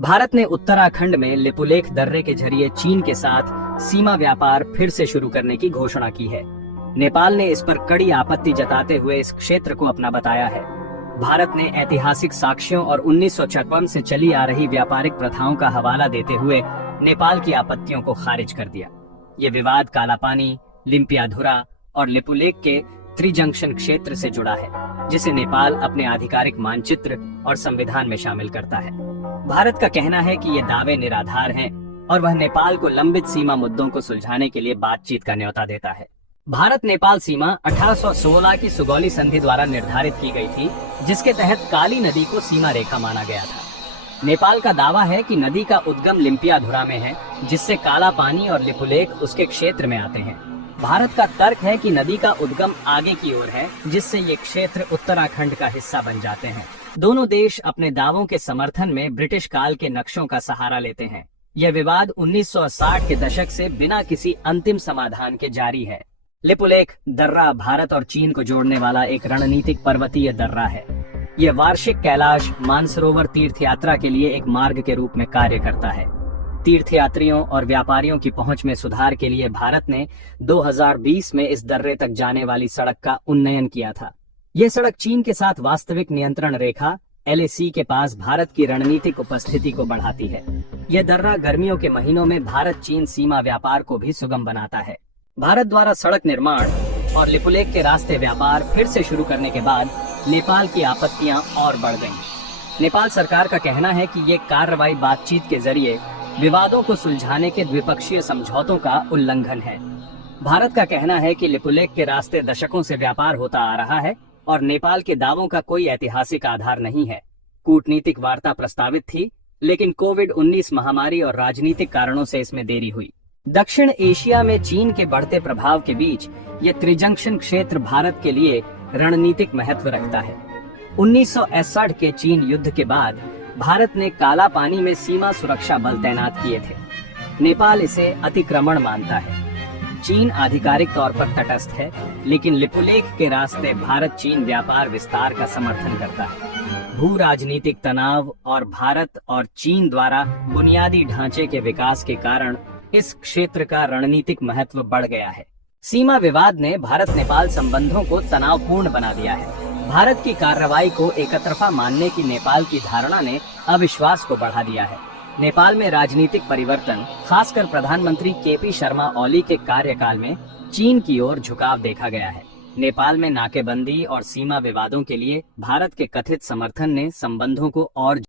भारत ने उत्तराखंड में लिपुलेख दर्रे के जरिए चीन के साथ सीमा व्यापार फिर से शुरू करने की घोषणा की है। नेपाल ने इस पर कड़ी आपत्ति जताते हुए इस क्षेत्र को अपना बताया है। भारत ने ऐतिहासिक साक्ष्यों और 1956 से चली आ रही व्यापारिक प्रथाओं का हवाला देते हुए नेपाल की आपत्तियों को खारिज कर दिया। ये विवाद कालापानी, लिम्पियाधुरा और लिपुलेख के त्रिजंक्शन क्षेत्र से जुड़ा है, जिसे नेपाल अपने आधिकारिक मानचित्र और संविधान में शामिल करता है। भारत का कहना है कि ये दावे निराधार हैं और वह नेपाल को लंबित सीमा मुद्दों को सुलझाने के लिए बातचीत का न्योता देता है। भारत नेपाल सीमा 1816 की सुगौली संधि द्वारा निर्धारित की गई थी, जिसके तहत काली नदी को सीमा रेखा माना गया था। नेपाल का दावा है कि नदी का उद्गम लिम्पियाधुरा में है, जिससे काला पानी और लिपुलेख उसके क्षेत्र में आते हैं। भारत का तर्क है कि नदी का उद्गम आगे की ओर है, जिससे ये क्षेत्र उत्तराखंड का हिस्सा बन जाते हैं। दोनों देश अपने दावों के समर्थन में ब्रिटिश काल के नक्शों का सहारा लेते हैं। यह विवाद 1960 के दशक से बिना किसी अंतिम समाधान के जारी है। लिपुलेख दर्रा भारत और चीन को जोड़ने वाला एक रणनीतिक पर्वतीय दर्रा है। यह वार्षिक कैलाश मानसरोवर तीर्थ यात्रा के लिए एक मार्ग के रूप में कार्य करता है। तीर्थयात्रियों और व्यापारियों की पहुंच में सुधार के लिए भारत ने 2020 में इस दर्रे तक जाने वाली सड़क का उन्नयन किया था। यह सड़क चीन के साथ वास्तविक नियंत्रण रेखा LAC के पास भारत की रणनीतिक उपस्थिति को बढ़ाती है। यह दर्रा गर्मियों के महीनों में भारत चीन सीमा व्यापार को भी सुगम बनाता है। भारत द्वारा सड़क निर्माण और लिपुलेख के रास्ते व्यापार फिर से शुरू करने के बाद नेपाल की आपत्तियां और बढ़ गईं। नेपाल सरकार का कहना है कि ये कार्रवाई बातचीत के जरिए विवादों को सुलझाने के द्विपक्षीय समझौतों का उल्लंघन है। भारत का कहना है कि लिपुलेख के रास्ते दशकों से व्यापार होता आ रहा है और नेपाल के दावों का कोई ऐतिहासिक आधार नहीं है। कूटनीतिक वार्ता प्रस्तावित थी, लेकिन कोविड-19 महामारी और राजनीतिक कारणों से इसमें देरी हुई। दक्षिण एशिया में चीन के बढ़ते प्रभाव के बीच ये त्रिजंक्शन क्षेत्र भारत के लिए रणनीतिक महत्व रखता है। 1961 के चीन युद्ध के बाद भारत ने काला पानी में सीमा सुरक्षा बल तैनात किए थे। नेपाल इसे अतिक्रमण मानता है। चीन आधिकारिक तौर पर तटस्थ है, लेकिन लिपुलेख के रास्ते भारत चीन व्यापार विस्तार का समर्थन करता है। भू राजनीतिक तनाव और भारत और चीन द्वारा बुनियादी ढांचे के विकास के कारण इस क्षेत्र का रणनीतिक महत्व बढ़ गया है। सीमा विवाद ने भारत नेपाल संबंधों को तनावपूर्ण बना दिया है। भारत की कार्रवाई को एकतरफा मानने की नेपाल की धारणा ने अविश्वास को बढ़ा दिया है। नेपाल में राजनीतिक परिवर्तन, खासकर प्रधानमंत्री KP शर्मा ओली के कार्यकाल में चीन की ओर झुकाव देखा गया है। नेपाल में नाकेबंदी और सीमा विवादों के लिए भारत के कथित समर्थन ने संबंधों को और